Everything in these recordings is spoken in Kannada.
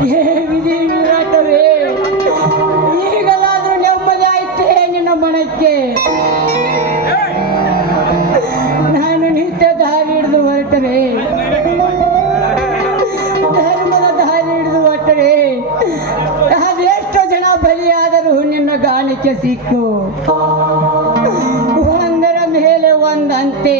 ದೇವಿ ವಿರಾಟವೇ. ಈಗಲಾದ್ರೂ ನೆಮ್ಮದಿ ಆಯ್ತು ನಿನ್ನ ಮನಕ್ಕೆ ನಾನು ನಿತ್ಯ ದಾರಿ ಹಿಡಿದು ಹೊರಟರೆ. ಧರ್ಮದ ದಾರಿ ಹಿಡಿದು ಹೊರಟರೆ. ಅದೆಷ್ಟೋ ಜನ ಬಲಿಯಾದರೂ ನಿನ್ನ ಗಾನಕ್ಕೆ ಸಿಕ್ಕು. ಒಂದರ ಮೇಲೆ ಒಂದಂತೆ.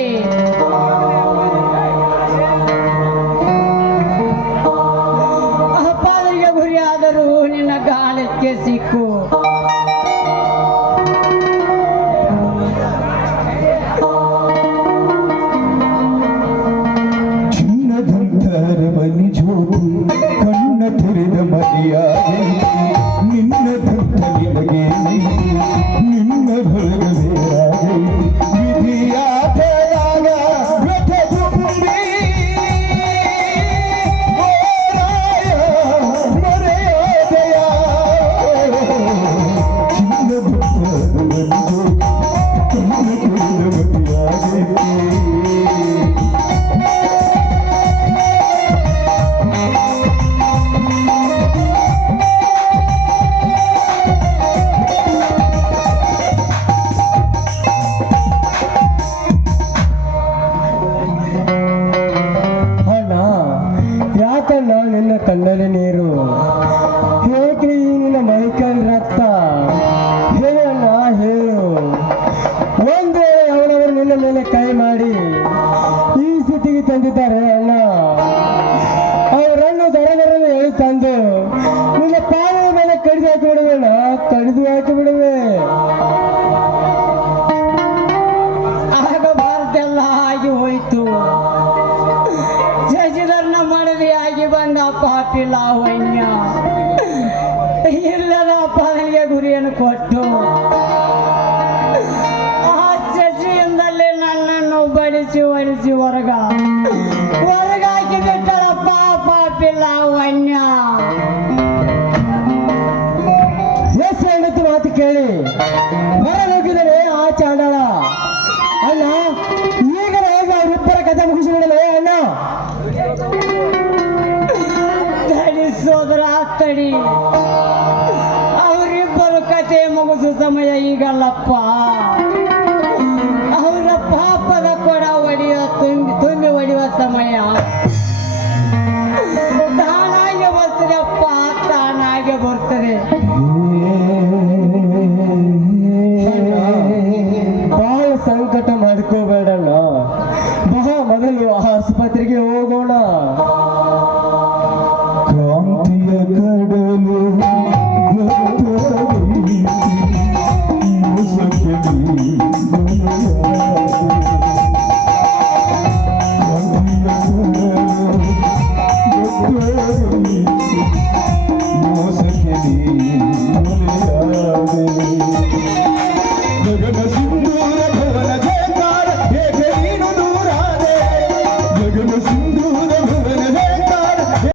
不 ಕಣ್ಣಲ್ಲಿ ನೀರು. ಹೇಗೆ ಈ ನಿನ್ನ ಮೈಕಲ್ ರಕ್ತ? ಹೇಳಣ್ಣ ಹೇಳು. ಒಂದು ಅವನವರು ನಿನ್ನ ಮೇಲೆ ಕೈ ಮಾಡಿ ಈ ಸ್ಥಿತಿಗೆ ತಂದಿದ್ದಾರೆ ಅಣ್ಣ. ಅವರನ್ನು ದರದರನ್ನು ಹೇಳಿ ತಂದು ನಿನ್ನ ಪಾದದ ಮೇಲೆ ಕಡಿದು ಹಾಕಿ ಬಿಡುವಣ್ಣ ಕಡಿದು ಹಾಕಿ ಬಿಡುವೆ. ಆಗ ಭಾರತ ಎಲ್ಲ ಆಗಿ ಹೋಯ್ತು. ಪಾಪಿ ಲಾವಣ್ಯ ಇಲ್ಲದ ಪಾದನಿಗೆ ಗುರಿಯನ್ನು ಕೊಟ್ಟು ಆ ಶಶಿಯಿಂದಲೇ ನನ್ನನ್ನು ಬಡಿಸಿ ಒಡಿಸಿ ಹೊರಗ ಹೊರಗಾಕಿ ಬಿಟ್ಟಳಪ್ಪ ಪಾಪಿ ಸೋದರ ಆಗ್ತಡಿ ಅವರಿಬ್ಬರು ಕತೆ ಮುಗಿಸು ಸಮಯ ಈಗಲ್ಲಪ್ಪ. ಅವರ ಪಾಪದ ಕೊಡ ಒಡೆಯುವ ತುಂಬಿ ತುಂಬಿ ಒಡೆಯುವ ಸಮಯ. ತಾನಾಗೆ ಬರ್ತದೆ ಅಪ್ಪ, ತಾನಾಗೆ ಬರ್ತದೆ. ಬಹಳ ಸಂಕಟ ಮಾಡ್ಕೋಬೇಡಣ್ಣ. ಬಹ ಮೊದಲು ಆಸ್ಪತ್ರೆಗೆ ಹೋಗೋಣ.